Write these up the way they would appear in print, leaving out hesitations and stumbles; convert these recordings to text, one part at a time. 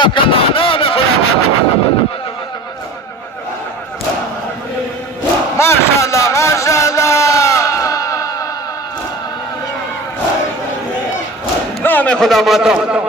جزاك الله نام ما شاء الله ما شاء الله نام خدا ماتا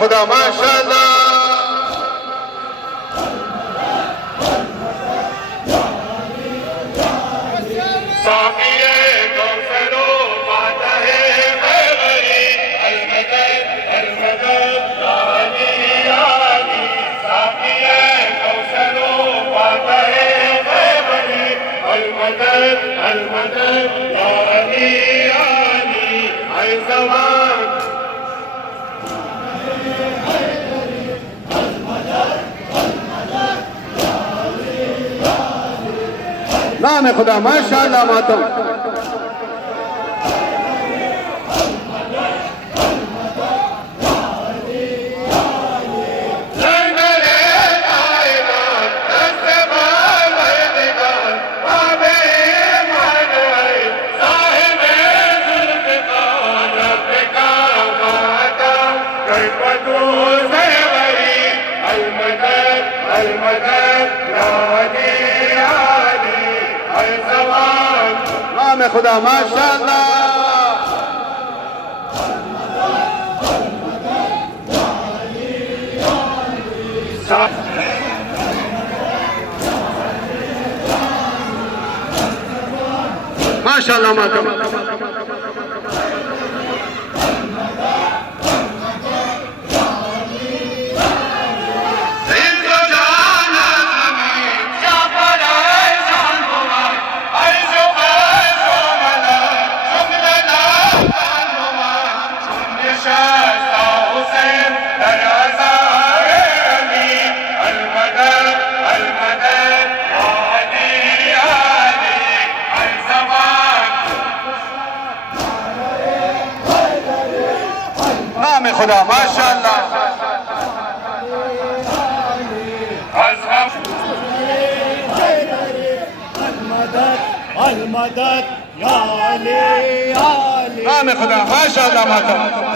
خدا ما شاء الله المدد يا علي يا علي عين زمان نام خدا ما شاء الله ماتم نام خدا ما شاء الله ما شاء الله ماتم خدا ما شاء الله المدد يا علي يا علي نام خدا ما شاء الله ماتم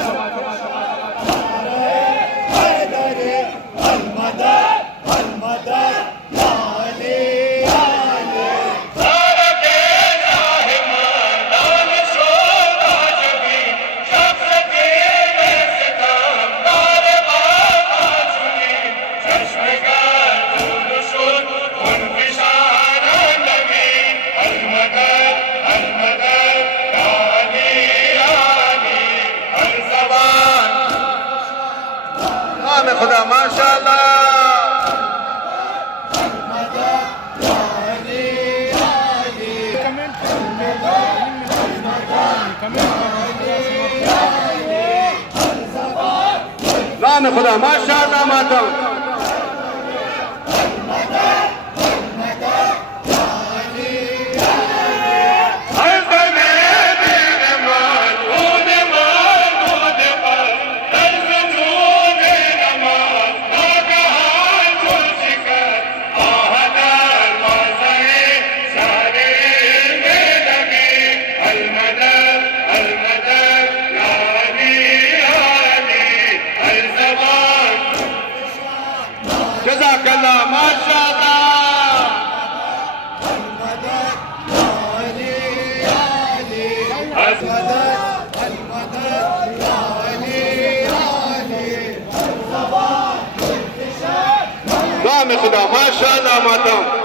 خدا ما شاء الله نام خدا ما شاء الله ماتم جزاك الله ما شاء الله نام خدا ما شاء الله ماتم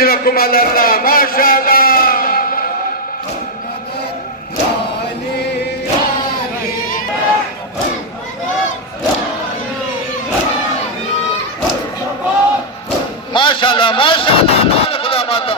أجركم على الله ما شاء الله माशाल्लाह माशाल्लाह नाम खुदा माता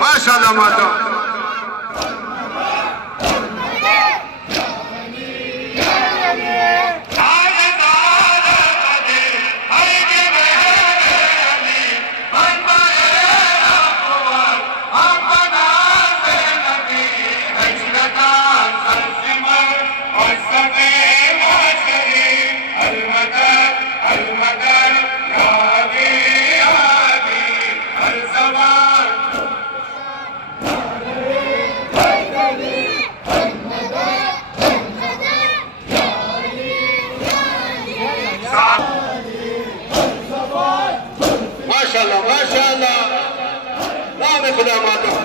माशाल्लाह माता माशाल्लाह माशाल्लाह नाम खुदा माता